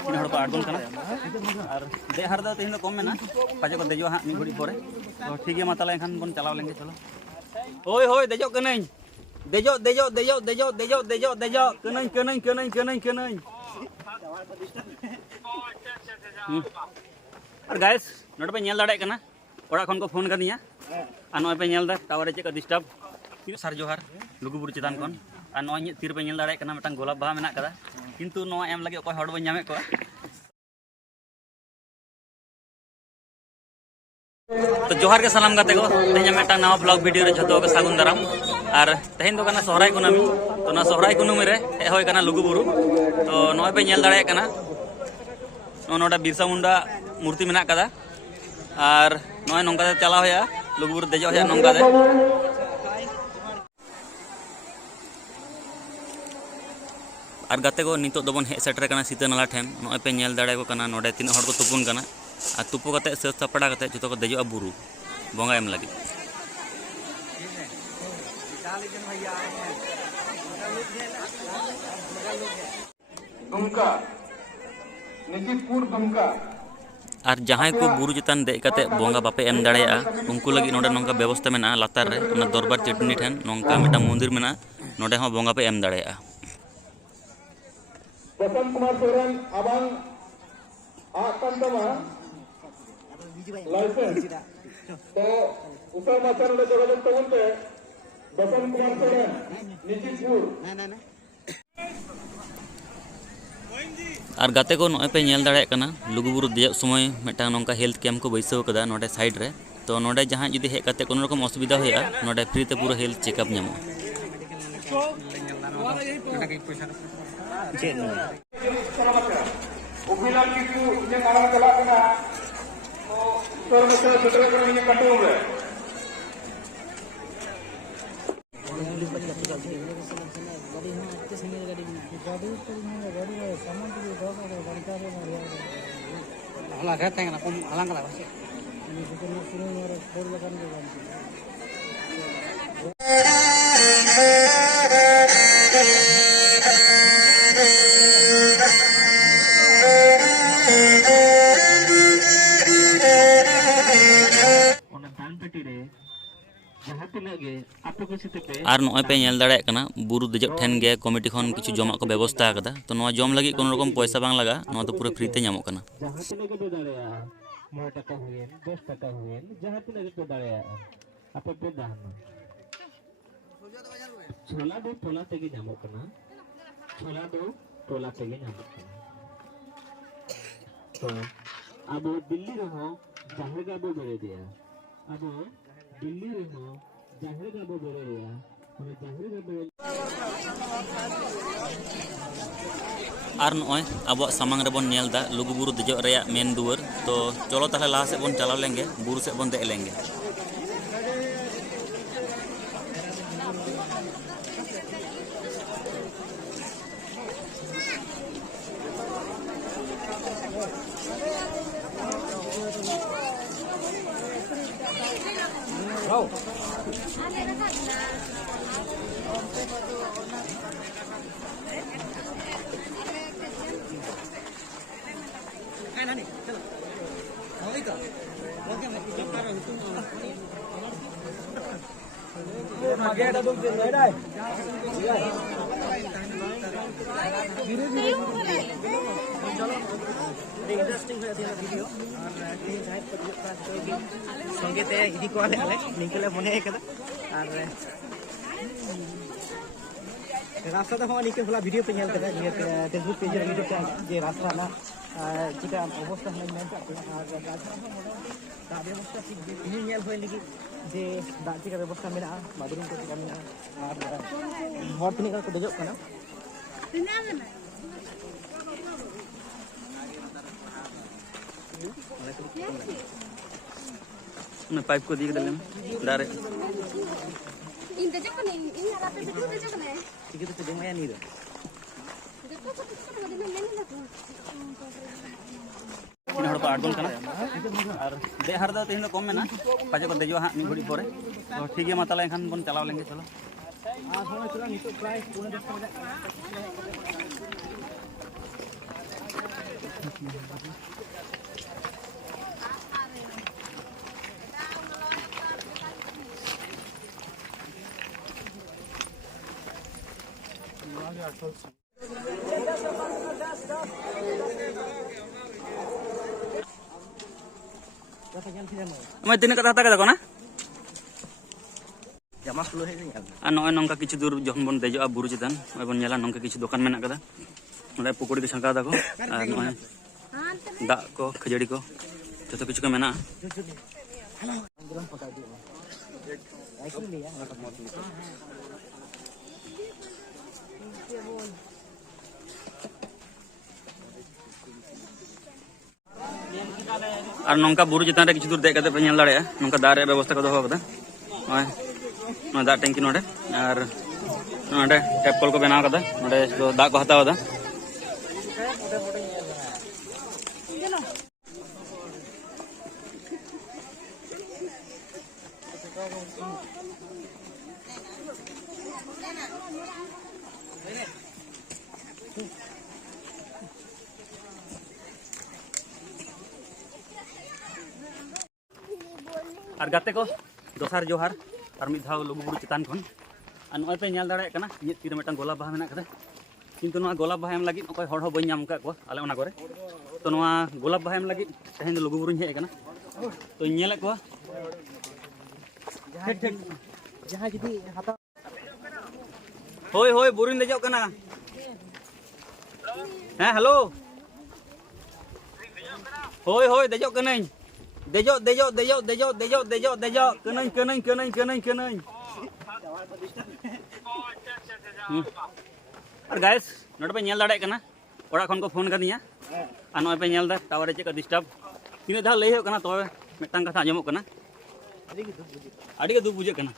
तीन हड़ को आड़गोन कना और देहार दो तीन कम मेना पाजे को देजो हाँ मिड घड़ी परे तो ठीक है माता एखान बन चलाव लेंगे चलो होय होय देजो कनई देजो देजो देजो देजो देजो देजो देजो कनई कनई कनई कनई कनई और गाइस नोट पे नेल दाड़े कना ओड़ा खन को फोन करनिया आ नोय पे नेल दा टावर चे का डिस्टर्ब सार जोहार लुगुबुरु चितान खन आ नोय तीर पे नेल दाड़े कना मिटन गोलाप बाहा मेना कदा किंतु नो एम लगे अकय हड़ बन नामे को तो जोहार के सलाम गाते को तेज मिटन नवा ब्लॉग वीडियो रे जतो के सागुन दाराम और तेहन दो कना सोहराय कुनामी तो ना सोहराय कुनामी रे हे होय कना लुगुबुरु तो नोय पे नेल दाड़े कना नोडा बिरसा मुंडा मूर्ति मेना कदा और नोय नोंका दे चला होया लुगुबुरु देजो होया नोंका दे और गाते को नितो दोबन हे सेटर कना सीता नाला ठेन नोय पे नेल दाड़े को कना नोडे तीन हड़ को तुपुन कना आ तुपु कते से सपड़ा कते जतो को देजो बुरु बोंगा एम लगी दुमका निचितपुर दुमका और जहां को बुरु चितान दे कते बोंगा बापे एम दाड़ेया उनको लगी नोडे नोंका व्यवस्था मेना लातार रे ओना दरबार चटनी ठेन नोंका मिटा मंदिर मेना नोडे हो बोंगा पे एम दाड़ेया बसंत कुमार सोरेन अबांग आकन तमा लाइसेंस तो ऊपर माथा नोडे जोगाजोग तबन पे बसंत कुमार सोरेन निचितपुर और गाते को नोय पे नेल दाड़े कना लुगुबुरु देजो समय मिटा नोंका हेल्थ कैम्प को बैसाव कदा नोडे साइड रे तो नोडे जहां जुदी हे कते कोनो रकम असुविधा होया नोडे फ्री ते पूरा हेल्थ चेकअप ᱧᱟᱢᱚᱜᱼᱟ उपिलाल किसु ने मारा चला कना तो ऊपर में से छतरे को ने कटो में हला रहते हैं ना कम हलांग कला भाषे और नोय पे नेल दाड़े कना बुरु देजो ठेन गे कमिटी खन किछु जमा को व्यवस्था कदा तो नोआ जम लगी कोनो रकम पैसा बांग लगा नोआ तो पूरा फ्री ते ᱧᱟᱢᱚᱜ कना जहां तिने के दाड़ेया 9 टाका हुए 10 टाका हुए जहां तिने के दाड़ेया आपे पे दान छोला दो टोला तेगे ᱧᱟᱢᱚᱜ कना छोला दो टोला तेगे ᱧᱟᱢᱚᱜ कना तो अब दिल्ली रहो जाहिर गाबो बेरे दिया अब दिल्ली रहो जाहिर गाबो बेरे दिया और जाहिर गाबो और नोय अब सामांग रे बन नेल दा लुगुबुरु देजो रेया मेन दुवर तो चलो ताले लाहा से बन चलाव लेंगे बुरु से बन दे लेंगे संगे ते इदी को आले निकले मने कदा और रास्ता तो हम निकल वाला वीडियो पे नेल कदा ये फेसबुक पेज रे वीडियो पे जे रास्ता ना चिका अवस्था है मेन और दा व्यवस्था ठीक इन नेल होय लगी जे दा चिका व्यवस्था मेना बाथरूम को चिका मेना और हर तनी को देजो कना ना पाइप को दिख दले डारे इन देजो कने इन रात से देजो कने ठीक है तो देमया नी रे देखो तो किस को दिन लेने लगा तीन हड़ को आड़गोन कना और देहार दो तीन कम मेना पाजे को देजो हाँ मिड घड़ी परे तो ठीक है माता एखान बन चलाव लेंगे चलो आ समय चला नितो प्राइस 10 बजे मैं तीन कथा हता कदा Jama 10 head ni. और नॉय नौका किछु दूर जखन बन देजो बुरु चितान बन नेला नौका किछु दुकान मेना कदा नोडे पुकुरी के छाका दाको और नॉय दा को खजड़ी को जतो किछु को मेना Angguran pota di. Aikin ni ya, ngata mot. और नौका बुरु चितान रे किछु दूर देख कते पे नेल दाड़े नौका दार रे व्यवस्था को दोहो कदा नॉय नॉय दा टैंकी नोडे और नोडे टैप कॉल को बनाव कदा नोडे दा को हताव दा और गाते को दोसार जोहार और मिद धाव लुगु बुरु चितान खन और नॉय पे नेल दाड़े कना ᱤᱧ ᱛᱤᱨᱮ ᱢᱤᱫᱴᱟᱝ ᱜᱳᱞᱟᱯ ᱵᱟᱦᱟ ᱢᱮᱱᱟᱜ ᱠᱟᱫᱟ किंतु ᱱᱚᱣᱟ ᱜᱳᱞᱟᱯ ᱵᱟᱦᱟ ᱮᱢ ᱞᱟᱹᱜᱤᱫ ᱚᱠᱚᱭ ᱦᱚᱲ ᱦᱚᱸ ᱵᱟᱹᱧ ᱧᱟᱢ ᱟᱠᱟᱫ ᱠᱚᱣᱟ ᱟᱞᱮ ᱚᱱᱟ ᱠᱚᱨᱮ ᱛᱚ ᱱᱚᱣᱟ ᱜᱳᱞᱟᱯ ᱵᱟᱦᱟ ᱮᱢ ᱞᱟᱹᱜᱤᱫ ᱛᱮᱦᱮᱧ ᱫᱚ ᱞᱩᱜᱩ ᱵᱩᱨᱩᱧ ᱦᱮᱡ ᱟᱠᱟᱱᱟ ᱛᱚ ᱤᱧ ᱧᱮᱞᱮᱫ ᱠᱚᱣᱟ Jaha jadi hata ᱦᱳᱭ ᱦᱳᱭ ᱵᱩᱨᱩᱧ ᱫᱮᱡᱚᱜ ᱠᱟᱱᱟ ᱦᱮᱸ ᱦᱮᱞᱳ ᱦᱳᱭ ᱦᱳᱭ ᱫᱮᱡᱚᱜ ᱠᱟᱹᱱᱟᱹᱧ ᱫᱮᱡᱚᱜ ᱫᱮᱡᱚᱜ ᱫᱮᱡᱚᱜ ᱫᱮᱡᱚᱜ ᱫᱮᱡᱚᱜ ᱫᱮᱡᱚᱜ ᱫᱮᱡᱚᱜ ᱠᱟᱹᱱᱟᱹᱧ और गाइस नोट पे नेल दाड़े कना ओड़ा खन को फोन कदिया और नोय पे नेल दा टावर रे चेक डिस्टर्ब तीन धा लई हो कना तो मिटांग कथा आजमो कना आड़ी के दुख बुझे कना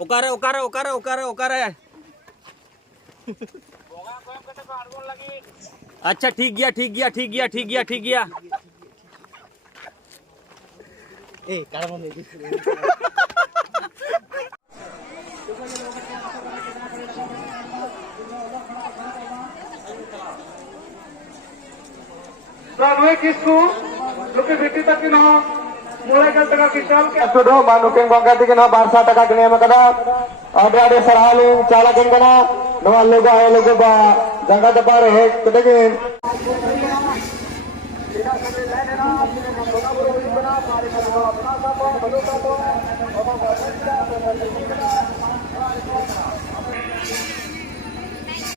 ओकारे ओकारे ओकारे ओकारे ओकारे अच्छा ठीक गया ठीक गया ठीक गया ठीक गया ठीक गया kalau mau Ranway Kisku, Luki Viti Takino, mulai kan tengah kisal ke sudah manukeng bangkai tikina bahasa taka kini makada ada serhaling cala kengkana doa logo ba jangka depan reh ketegin